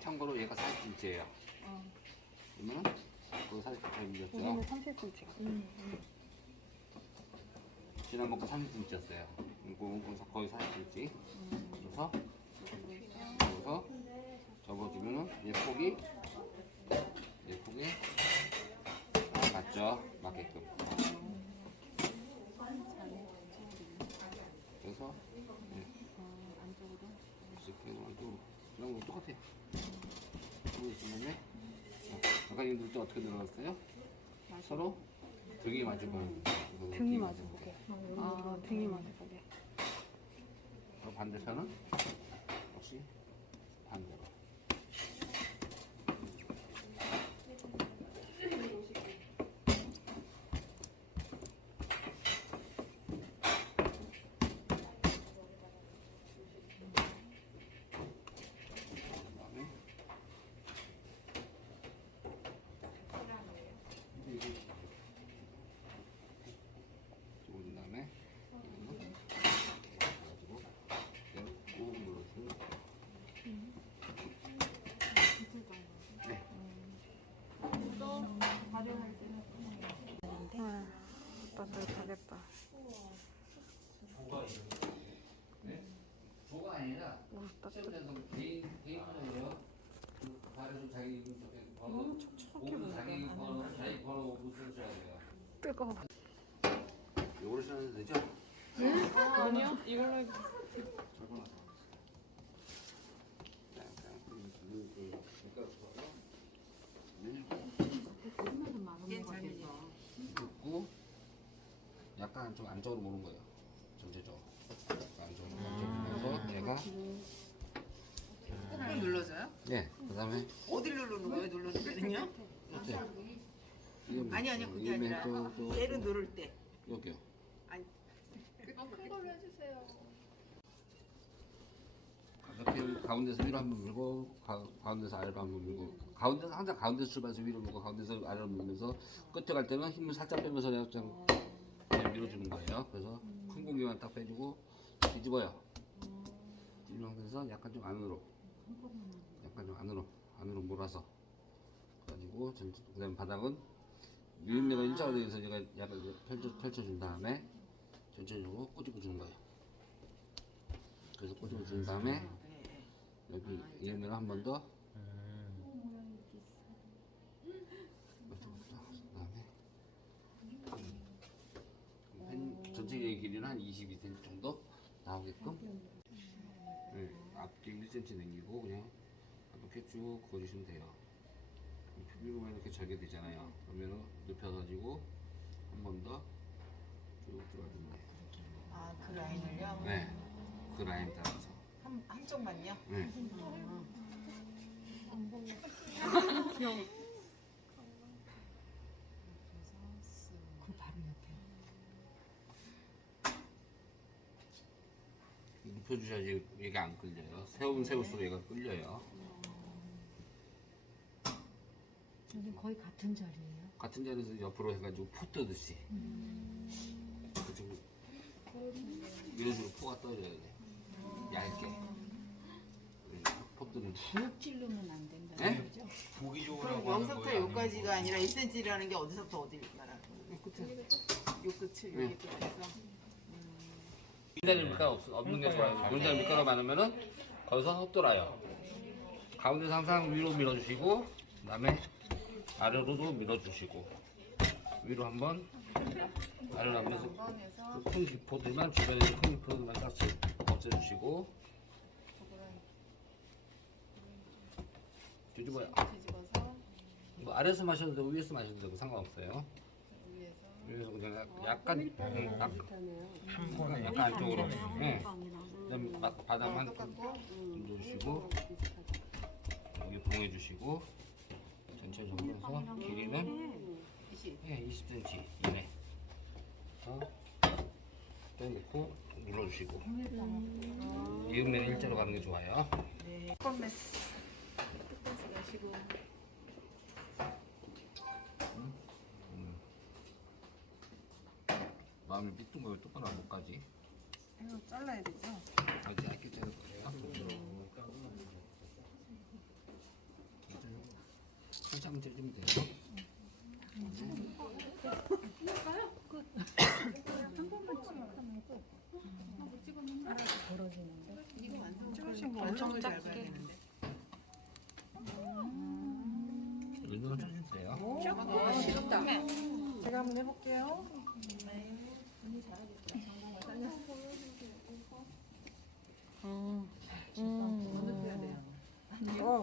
참고로 얘가 40cm예요. 그러면 그 40cm 밀렸죠. 이거는 30cm. 지난번 거 30cm였어요. 그래서 거의 40cm. 그래서 여기서 접어주면은 얘 폭이 얘 폭이 딱 맞죠? 맞게끔. 그래서 예. 이렇게 안쪽으로 그런 거 똑같아. 그리고 있으면 아까 이 물때 어떻게 들어갔어요? 서로 등이 맞으면 등이 맞아보게. 아, 등이. 그리고 반대편은? 역시 반대로. 그다음에 올린 다음에 이거는 가지고 얘를 꾹 눌러주면 네. 아, 따뜻하겠다. 조가 아니라 오, 따뜻. 시험장에서 개인 개인적으로 그 발에서 자기 이름 적혀 번호 모두 자기 번호 자기 번호 모두 써줘야 돼요. 뜨거워. 요걸 써도 되죠? 아니요 이걸로 적어놔서. 자, 자, 그, 그, 그, 밀고 밀고 긋고 약간 좀 안쪽으로 모는 거예요. 전체적으로. 약간 안쪽으로 안쪽으로 얘가 꾹꾹 눌러줘요? 네. 그다음에 어딜 누르는 거예요? 누르는 때는요? 이게 아니 아니 그게 아니라 또- 또- 얘를 누를 때 여기요. 아니 큰 걸로 해주세요. 이렇게 가운데서 위로 한번 밀고 가, 가운데서 아래로 한번 밀고 가운데서 항상 가운데서 출발해서 위로 밀고 가운데서 아래로 밀면서 끝에 갈 때는 힘을 살짝 빼면서 그냥 밀어주는 거예요. 그래서 큰 공기만 딱 빼주고 뒤집어요. 뒤집는 상태에서 약간 좀 안으로 약간 좀 안으로 안으로 몰아서 가지고 그다음 에 바닥은 밀림내가 일자로 되어서 제가 약간 펼쳐 펼쳐준 다음에 전체적으로 꼬집어 주는 거예요. 그래서 꼬집어 준 다음에 여기 이음을 한번 더. 그다음에 한 전체의 길이는 한 22cm 정도 나오게끔. 네, 앞뒤 1cm 남기고 그냥 이렇게 쭉 그어주시면 돼요. 표비로만 이렇게 절개 되잖아요. 그러면은 눕혀가지고 한 번 더 쭉 들어주면 돼요. 아 그 라인을요? 네, 그 라인 따라서. 한, 한쪽만요? 네. 그 바로 옆에 눕혀주셔야지 얘가 안 끌려요. 세우면 세울수록 얘가 끌려요. 근데 거의 같은 자리예요. 같은 자리에서 옆으로 해가지고 포 뜨듯이. 그쪽 이런 식으로 포가 떠져야 돼. 얇게. 네, 포 뜨는. 쭉 찌르면 안 된다. 네? 그죠? 보기 그럼 좋으라고 하는 여기서부터 거예요? 여기까지가 아니라 1cm라는 게 어디서부터 어디 말하는 거예요? 요 끝에 요 끝을 네. 여기 끝에서 빈자리 밀가루 없, 없는 게 좋아요. 빈자리 밀가루 많으면은 거기서 헛돌아요. 가운데서 항상 위로 밀어주시고, 그다음에 아래로도 밀어주시고, 위로 한번, 아래로 한번 큰 기포들만 주변에 큰 기포들만 싹씩 없애주시고, 뒤집어요. 뒤집어서 뭐 아래에서 마셔도 되고 위에서 마셔도 되고 상관없어요. 위에서 그냥 약간 음, 약- 한 번에 약간 안쪽으로. 네. 그다음 에 바닥 한 눌러주시고 여기 봉해 주시고 전체적으로 해서 길이는 20 예, 20cm 이내. 어? 빼놓고 눌러주시고 이으면 일자로 가는 게 좋아요. 껌메스. 마음이 삐뚤 거왜 똑바로 못 가지? 이거 잘라야 되죠? 아직 얇게 자를 거예요. 살짝만 쪄주면 돼요. 찍으신 거 엄청 잘 봐야. 되는데. 이 정도 쪄주면 돼요. 제가 한번 해볼게요. 어,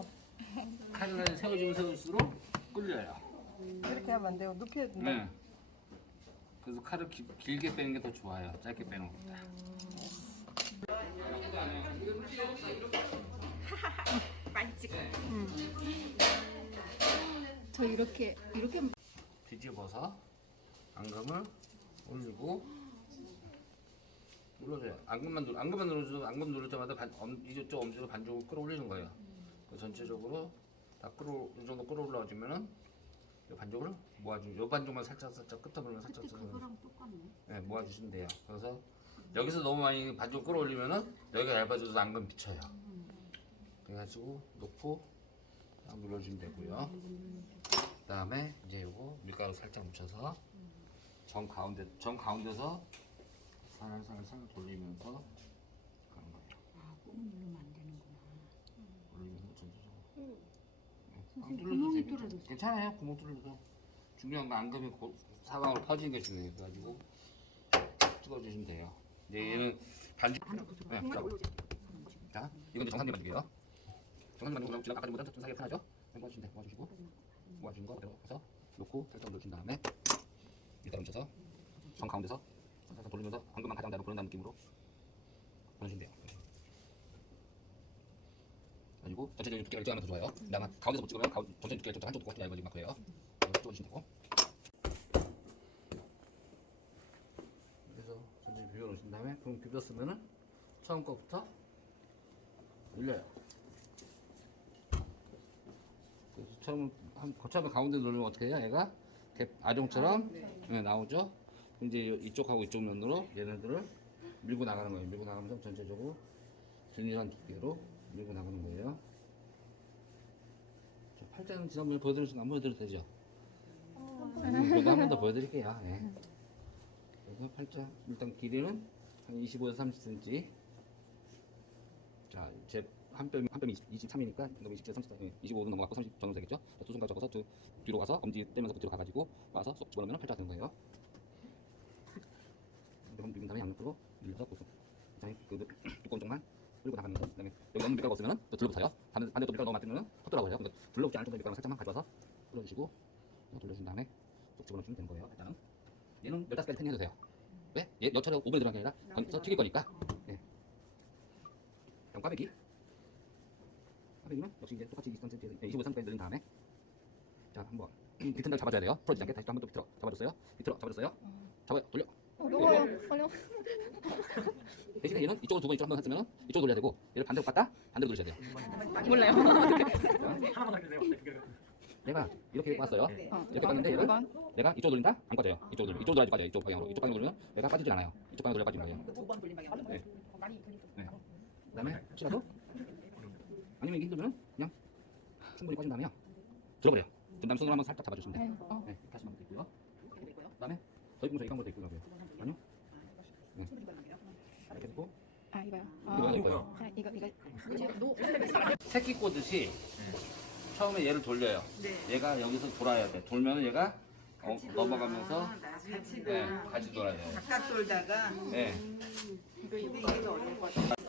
칼을 세워주면 세울수록 끌려요. 이렇게 하면 안 돼요. 눕혀야 된다. 네. 그래서 칼을 기- 길게 빼는 게 더 좋아요. 짧게 빼는 것보다. 저 이렇게 이렇게 뒤집어서 앙금을 올리고 눌러줘요. 앙금만 눌, 앙금만 눌러줘도 앙금 누를 때마다 반, 엄, 이쪽 엄지로 반쪽을 끌어올리는 거예요. 그 전체적으로 다 끌어 이 정도 끌어올라와주면은 이 반쪽을 모아주. 이 반쪽만 살짝 살짝 끝부분만 살짝 살짝 그거랑 똑같네. 네, 모아주시면 돼요. 그래서 여기서 너무 많이 반죽 끌어올리면은 여기가 얇아져서 앙금 비쳐요. 그래가지고 놓고 딱 눌러주면 되고요. 그다음에 이제 요거 밀가루 살짝 묻혀서 정 가운데 정 가운데서 살살살 돌리면서 가는 거예요. 아, 꾹 누르면 안 되는구나. 돌리면서 전체적으로. 네, 선생님, 뚫려도 구멍이. 뚫어졌어. 괜찮아요. 구멍 뚫려도 중요한 건 앙금이 고- 사방으로 퍼지는 게 중요해요. 그래가지고 찍어주시면 돼요. 이제 얘는 반죽. 네, 자, 자, 이건 이제 정상된 반죽이에요. 정상된 반죽은 지금 아까 전보다 좀 사기 편하죠? 네, 모아주시면 돼. 모아주시고 모아주신 거 그대로 해서 놓고 살짝 눌러준 다음에 밑에 얹혀서 정 가운데서 살짝 돌리면서 앙금만 가장 나는 그런 느낌으로 보내주시면 돼요. 가지고 전체적인 두께가 일정하면 더 좋아요. 그다음에 가운데서 못 찍으면 가운 전체 두께가 좀 한쪽 두껍게 얇아지고 막 그래요. 이렇게 찍어주시면 되고. 그래서 전체 비벼 놓으신 다음에 그럼 비볐으면은 처음 거부터 올려요. 그래서 처음 한 거쳐면 가운데 누르면 어떻게 해요? 얘가 아종처럼 네, 나오죠. 이제 이쪽하고 이쪽 면으로 얘네들을 밀고 나가는 거예요. 밀고 나가면서 전체적으로 균일한 두께로 밀고 나가는 거예요. 자, 팔자는 지난번에 보여드렸으니까 안 보여드려도 되죠? 음, 그래도 한 번 더 보여드릴게요. 예. 그래서 팔자 일단 길이는 한 25에서 30cm. 자, 제 한 뼘한 뼘이 23이니까 그럼 27, 30, 25는 넘어갔고 30 정도 되겠죠? 자, 두 손가락 접어서 두, 뒤로 가서 엄지 떼면서 뒤로 가가지고 와서 쏙 집어넣으면 팔자 되는 거예요. 이렇게 비빈 다음에 양옆으로 밀려서 고수. 그다음에 그 두꺼운 쪽만 끌고 나가는 거. 그다음에 여기 너무 밀가루가 없으면은 또 둘러붙어요. 반대 반대쪽 밀가루 너무 많으면은 터더라고요. 그러니까 둘러붙지 않을 정도 밀가루 살짝만 가져와서 풀어주시고 돌려준 다음에 쏙 집어넣으시면 되는 거예요. 일단은 얘는 15가지 텐해도 돼요. 왜? 얘 여차례 오븐에 들어간 게 아니라 건서 튀길 거니까. 네. 그럼 꽈배기. 꽈배기는 역시 이제 똑같이 23cm, 25cm까지 늘린 다음에 자 한번 이 비튼 잘 잡아줘야 돼요. 풀어지지 않게 다시 또 한번 또 비틀어 잡아줬어요. 비틀어 잡아줬어요. 잡아요. 돌려. 어려워요. 어려워. 대신에 얘는 이쪽으로 두번 이쪽 한번 했으면 이쪽 돌려야 되고 얘를 반대로 깠다 반대로 돌리셔야 돼요. 몰라요. 내가 이렇게 왔어요. 어, 이렇게 봤는데 얘를 이건 내가 이쪽 돌린다? 안 꺼져요. 이쪽 돌려. 이쪽 돌아야지 꺼져요. 이쪽 방향으로. 이쪽 방향으로 돌리면 내가 빠지질 않아요. 이쪽 방향으로 돌려 빠지는 거예요. 두번 돌린 방향. 네. 네. 그다음에 혹시라도 아니면 이게 힘들면 그냥 충분히 꺼진 다음에요. 들어버려요. 그 다음 손으로 한번 살짝 잡아주시면 돼요. 네. 어. 네. 다시 한번. 있고요. 그다음에 더 있고 저 이거 한번더 있고요. 아니요. 네. 이렇게 되고 아 이거요. 이거 아, 있고요. 아 이거 이거. 새끼 꼬듯이 처음에 얘를 돌려요. 네. 얘가 여기서 돌아야 돼. 돌면 얘가 어, 넘어가면서 같이 네, 같이 돌아야 돼요. 각각 돌다가 네. 이게 더 어려울 것 같아.